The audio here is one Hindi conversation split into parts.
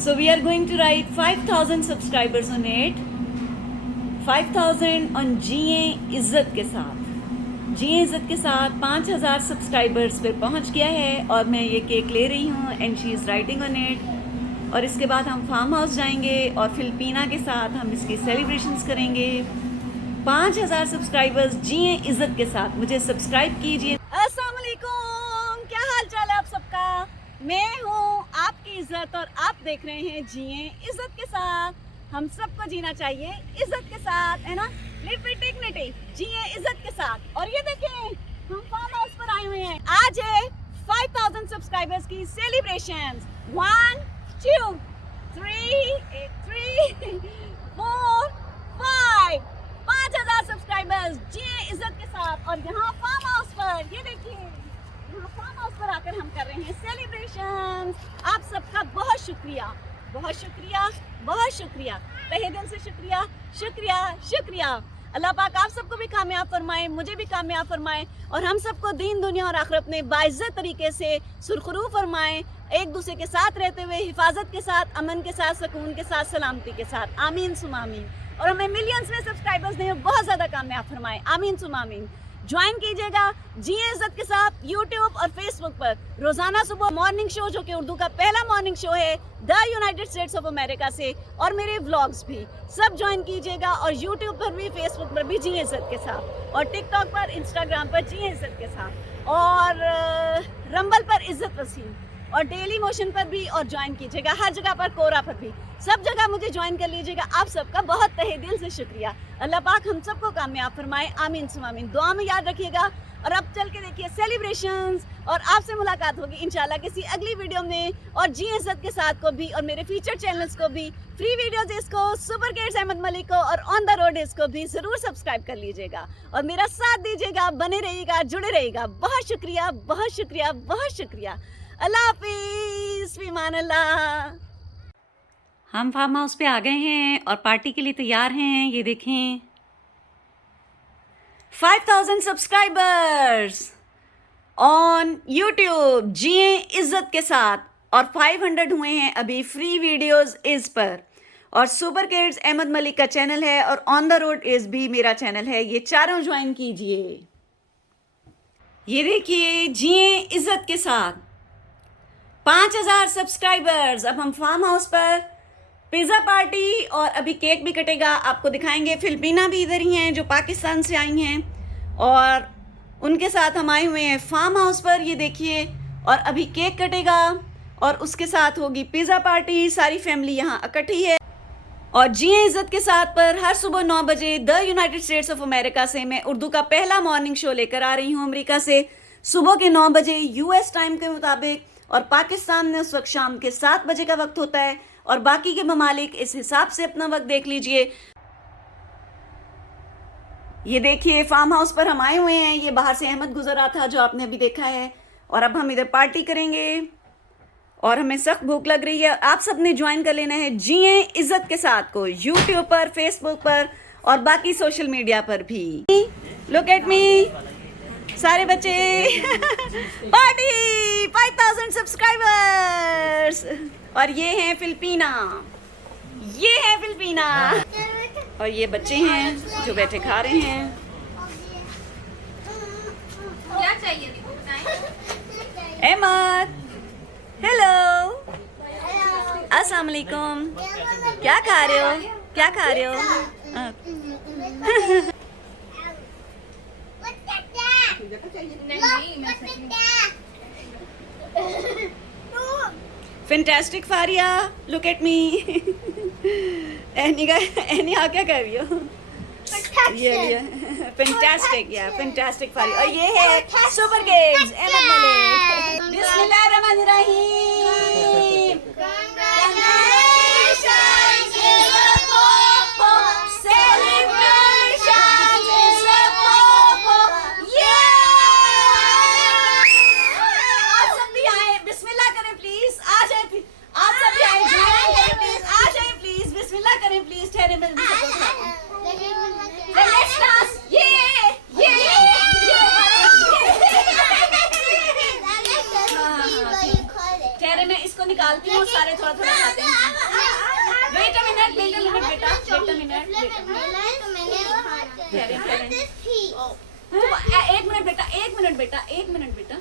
So we are going to write 5,000 subscribers on it. 5,000 on जिए इज़्ज़त के साथ। जिए इज़्ज़त के साथ 5,000 सब्सक्राइबर्स पे पहुंच गया है और मैं ये केक ले रही हूँ and she is writing on it. और इसके बाद हम फार्म हाउस जाएंगे और फिलिपीना के साथ हम इसकी सेलिब्रेशंस करेंगे। 5,000 सब्सक्राइबर्स जिए इज़्ज़त के साथ, मुझे सब्सक्राइब कीजिए। अस्सलाम वालेकुम, क्या हाल चाल है आप सबका? मैं हूँ आपकी इज़्ज़त और आप देख रहे हैं जिए इज़्ज़त के साथ। हम सबको जीना चाहिए इज़्ज़त के साथ, है ना? लिव विद डिग्निटी, जिए इज़्ज़त के साथ। और ये देखें, हम फार्म हाउस पर आए हुए हैं। आज है 5,000 सब्सक्राइबर्स की सेलिब्रेशंस। 1 2 3 4 5 5,000 सब्सक्राइबर्स जिए इज़्ज़त के साथ। और यहाँ फार्म हाउस पर ये देखिए, यहाँ फार्म हाउस पर आकर हम कर रहे हैं सेलिब्रेशन। आप सबका बहुत शुक्रिया, बहुत शुक्रिया, बहुत शुक्रिया, तहे दिल से शुक्रिया, शुक्रिया, शुक्रिया। अल्लाह पाक आप सबको भी कामयाब फरमाए, मुझे भी कामयाब फरमाए और हम सबको दीन दुनिया और आखिरत में बाइज्जत तरीके से सुरखरू फरमाए, एक दूसरे के साथ रहते हुए हिफाजत के साथ, अमन के साथ, सुकून के साथ, सलामती के साथ। आमीन सुम आमीन। और हमें मिलियंस में सब्सक्राइबर्स दें, बहुत ज़्यादा कामयाब फरमाए। आमीन सुम आमीन। ज्वाइन कीजिएगा जिए इज़्ज़त के साथ यूट्यूब और फेसबुक पर रोज़ाना सुबह मॉर्निंग शो, जो कि उर्दू का पहला मॉर्निंग शो है the United states of America से, और मेरे व्लॉग्स भी सब ज्वाइन कीजिएगा। और यूट्यूब पर भी, फेसबुक पर भी जिए इज़्ज़त के साथ, और टिकटॉक पर, इंस्टाग्राम पर जिए इज़्ज़त के साथ, और रंबल पर इज़्ज़त वसीम, और डेली मोशन पर भी और ज्वाइन कीजिएगा, हर जगह पर, कोरा पर भी, सब जगह मुझे ज्वाइन कर लीजिएगा। आप सबका बहुत तहे दिल से शुक्रिया। अल्लाह पाक हम सबको कामयाब फरमाए। आमीन सुम आमीन। दुआ में याद रखिएगा। और अब चल के देखिए सेलिब्रेशंस, और आपसे मुलाकात होगी इंशाल्लाह किसी अगली वीडियो में। और जी इज़्ज़त के साथ को भी और मेरे फीचर चैनल्स को भी, फ्री वीडियोज़ इसको, सुपर किड्स अहमद मलिक को और ऑन द रोड इसको भी ज़रूर सब्सक्राइब कर लीजिएगा और मेरा साथ दीजिएगा, बने रहिएगा, जुड़े रहिएगा। बहुत शुक्रिया, बहुत शुक्रिया, बहुत शुक्रिया। अल्लाह हाफिज़, फ़ीमान अल्लाह। हम फार्म हाउस पे आ गए हैं और पार्टी के लिए तैयार हैं। ये देखें, 5,000 सब्सक्राइबर्स ऑन यूट्यूब जिए इज़्ज़त के साथ, और 500 हुए हैं अभी फ्री वीडियोस इस पर। और सुपर किड्स अहमद मलिक का चैनल है और ऑन द रोड इज़ भी मेरा चैनल है। ये चारों ज्वाइन कीजिए। ये देखिए, जिए इज़्ज़त के साथ 5,000 सब्सक्राइबर्स। अब हम फार्म हाउस पर पिज़्ज़ा पार्टी, और अभी केक भी कटेगा, आपको दिखाएंगे। फिलिपीना भी इधर ही हैं जो पाकिस्तान से आई हैं, और उनके साथ हम आए हुए हैं फार्म हाउस पर। ये देखिए, और अभी केक कटेगा और उसके साथ होगी पिज़्ज़ा पार्टी। सारी फैमिली यहाँ इकट्ठी है। और जिए इज़्ज़त के साथ पर हर सुबह 9 बजे the United states of America से मैं उर्दू का पहला मॉर्निंग शो लेकर आ रही हूँ अमेरिका से, सुबह के 9 बजे यूएस टाइम के मुताबिक, और पाकिस्तान में उस वक्त शाम के 7 बजे का वक्त होता है। और बाकी के ममालिक इस हिसाब से अपना वक्त देख लीजिए। ये देखिए, फार्म हाउस पर हम आए हुए हैं। ये बाहर से अहमद गुजर रहा था जो आपने अभी देखा है। और अब हम इधर पार्टी करेंगे और हमें सख्त भूख लग रही है। आप सब ने ज्वाइन कर लेना है जिए इज़्ज़त के साथ को, यूट्यूब पर, फेसबुक पर और बाकी सोशल मीडिया पर भी। लुक एट मी सारे बच्चे। Party 5,000 subscribers. और ये हैं फिलिपीना, ये है फिलिपीना, और ये बच्चे हैं जो बैठे खा रहे हैं। क्या चाहिए अहमद, हेलो, अस्सलाम वालेकुम। क्या खा रहे हो? क्या खा रहे हो? Fantastic Faria, look at me. Any हाँ क्या कर रही हो? ये फैंटास्टिक, या फैंटास्टिक फारिया। और ये है सुपर किड्स अहमद मलिक। बिस्मिल्लाहिर्रहमानिर्रहीम। एक मिनट बेटा, एक मिनट बेटा, एक मिनट बेटा।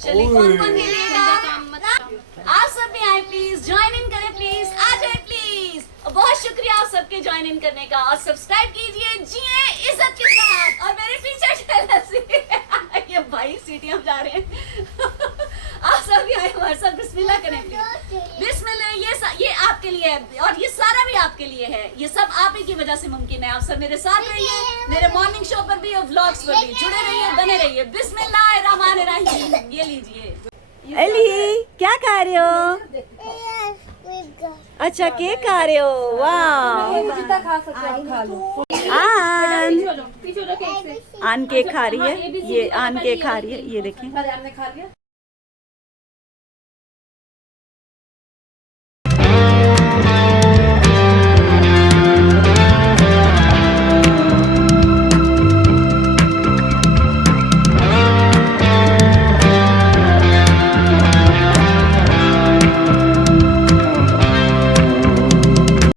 चलिए कौन कौन खेलेगा? आप सब भी आए प्लीज, ज्वाइन इन करें प्लीज, आ जाए प्लीज। बहुत शुक्रिया आप सबके ज्वाइन इन करने का और सब्सक्राइब कीजिए जिए इज्जत के साथ। और मेरे पीछे ये भाई सीटियां जा रहे हैं। आप सब भी आए हमारे साथ, बिस्मिल्लाह करें प्लीज। बिस्मिल्लाह, ये आपके लिए है और ये सारा भी आपके लिए है। ये सब आप ही की वजह से मुमकिन है। आप सब मेरे साथ रहिए, मेरे मॉर्निंग शो पर भी और व्लॉग्स पर भी जुड़े रहिए, बने रहिए। बिस्मिल्लाहिर्रहमानिर्रहीम। ये लीजिए। एली, क्या खा रहे हो? अच्छा, केक खा रहे हो? वाह। जितना खा सकते हो खा लो। आन केक खा रही है, ये आन केक खा रही है, ये देखें। हमने खा लिया।